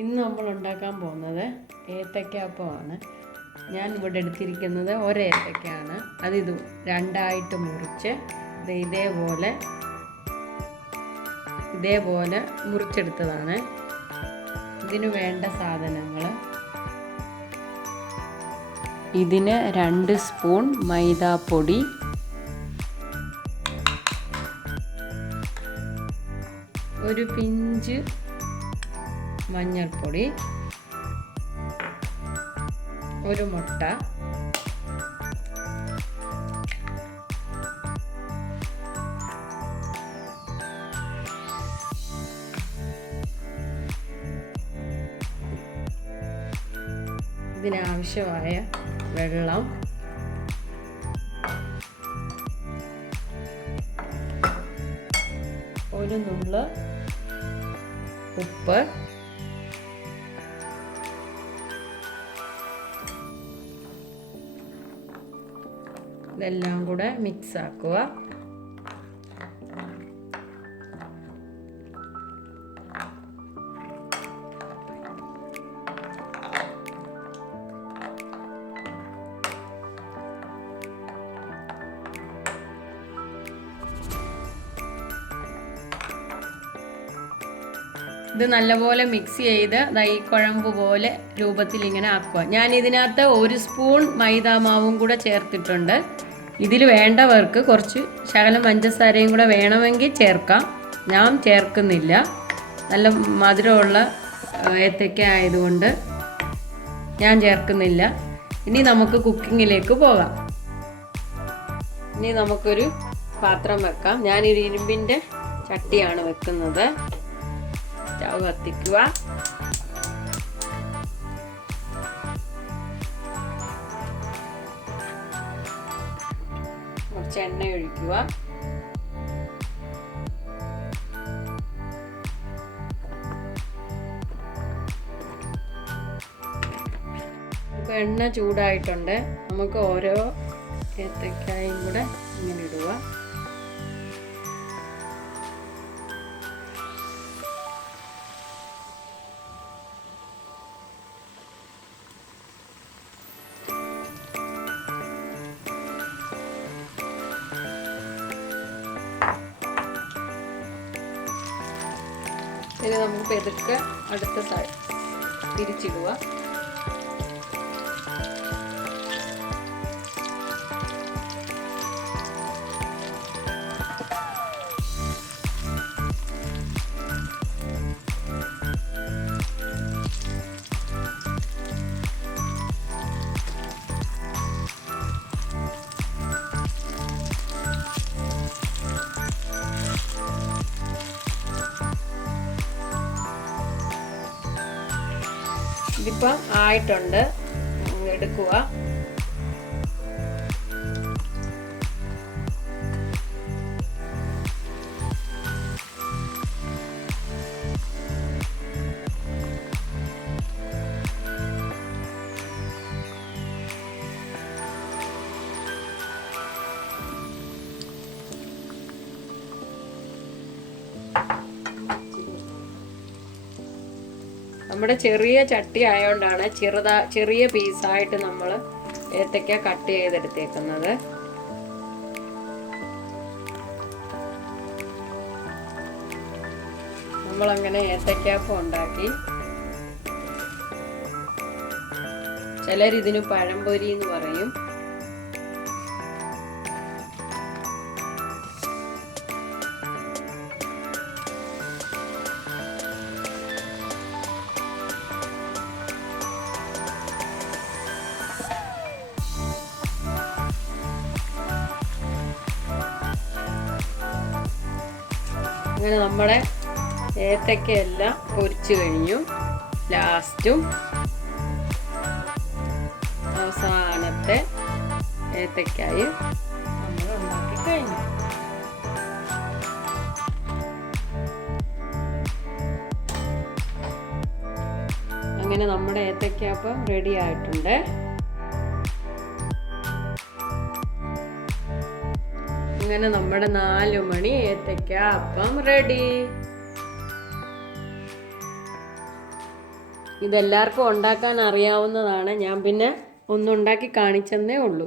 ഇന്ന് നമ്മൾ ഉണ്ടാക്കാൻ പോകുന്നത് ഏത്തയ്ക്കാപ്പമാണ്. ഞാൻ ഇവിടെ എടുത്തിരിക്കുന്നത് ഒരേത്തയ്ക്കാണ്. അതിത് രണ്ടായിട്ട് മുറിച്ച് ഇതേപോലെ മുറിച്ചെടുത്തതാണ്. ഇതിന് വേണ്ട സാധനങ്ങൾ: ഇതിന് 2 സ്പൂൺ മൈദാപ്പൊടി, ഒരു പിഞ്ച് മഞ്ഞൾപ്പൊടി, ഒരു മുട്ട, ഇതിനാവശ്യമായ വെള്ളം, ഒരു നുള്ള് ഉപ്പ്, ഇതെല്ലാം കൂടെ മിക്സ് ആക്കുക. ഇത് നല്ലപോലെ മിക്സ് ചെയ്ത് ഈ കുഴമ്പ് പോലെ രൂപത്തിൽ ഇങ്ങനെ ആക്കുക. ഞാൻ ഇതിനകത്ത് 1 സ്പൂൺ മൈദാമാവും കൂടെ ചേർത്തിട്ടുണ്ട്. ഇതിൽ വേണ്ടവർക്ക് കുറച്ച് ശകലം പഞ്ചസാരയും കൂടെ വേണമെങ്കിൽ ചേർക്കാം. ഞാൻ ചേർക്കുന്നില്ല. നല്ല മധുരമുള്ള ഏത്തയ്ക്ക ആയതുകൊണ്ട് ഞാൻ ചേർക്കുന്നില്ല. ഇനി നമുക്ക് കുക്കിങ്ങിലേക്ക് പോകാം. ഇനി നമുക്കൊരു പാത്രം വെക്കാം. ഞാൻ ഇരുമ്പിൻ്റെ ചട്ടിയാണ് വെക്കുന്നത്. സ്റ്റൗ കത്തിക്കുക. കുറച്ച് എണ്ണ ഒഴിക്കുക. ഇപ്പോൾ എണ്ണ ചൂടായിട്ടുണ്ട്. നമുക്ക് ഓരോ ഏത്തയ്ക്കായും കൂടെ ഇങ്ങനെ ഇടുക. ഇനി നമുക്ക് പെതുക്കെ അടുത്ത സൈഡ് തിരിച്ചിടുക. ഇതിപ്പം ആയിട്ടുണ്ട്. എടുക്കുക. നമ്മുടെ ചെറിയ ചട്ടി ആയതുകൊണ്ടാണ് ചെറിയ പീസായിട്ട് നമ്മൾ ഏത്തയ്ക്ക കട്ട് ചെയ്തെടുത്തേക്കുന്നത്. നമ്മളങ്ങനെ ഏത്തയ്ക്കാപ്പം ഉണ്ടാക്കി. ചിലരിതിന് പഴംപൊരി എന്ന് പറയും. അങ്ങനെ നമ്മുടെ ഏത്തയ്ക്കയെല്ലാം പൊരിച്ചു കഴിഞ്ഞു. ലാസ്റ്റും അവസാനത്തെ ഏത്തയ്ക്കായും നമ്മൾ ഉണ്ടാക്കി കഴിഞ്ഞു. അങ്ങനെ നമ്മുടെ ഏത്തയ്ക്കാപ്പം റെഡി ആയിട്ടുണ്ട്. അങ്ങനെ നമ്മുടെ 4 മണി ഏത്തയ്ക്ക അപ്പം റെഡി. ഇതെല്ലാവർക്കും ഉണ്ടാക്കാൻ അറിയാവുന്നതാണ്. ഞാൻ പിന്നെ ഒന്നുണ്ടാക്കി കാണിച്ചെന്നേ ഉള്ളൂ.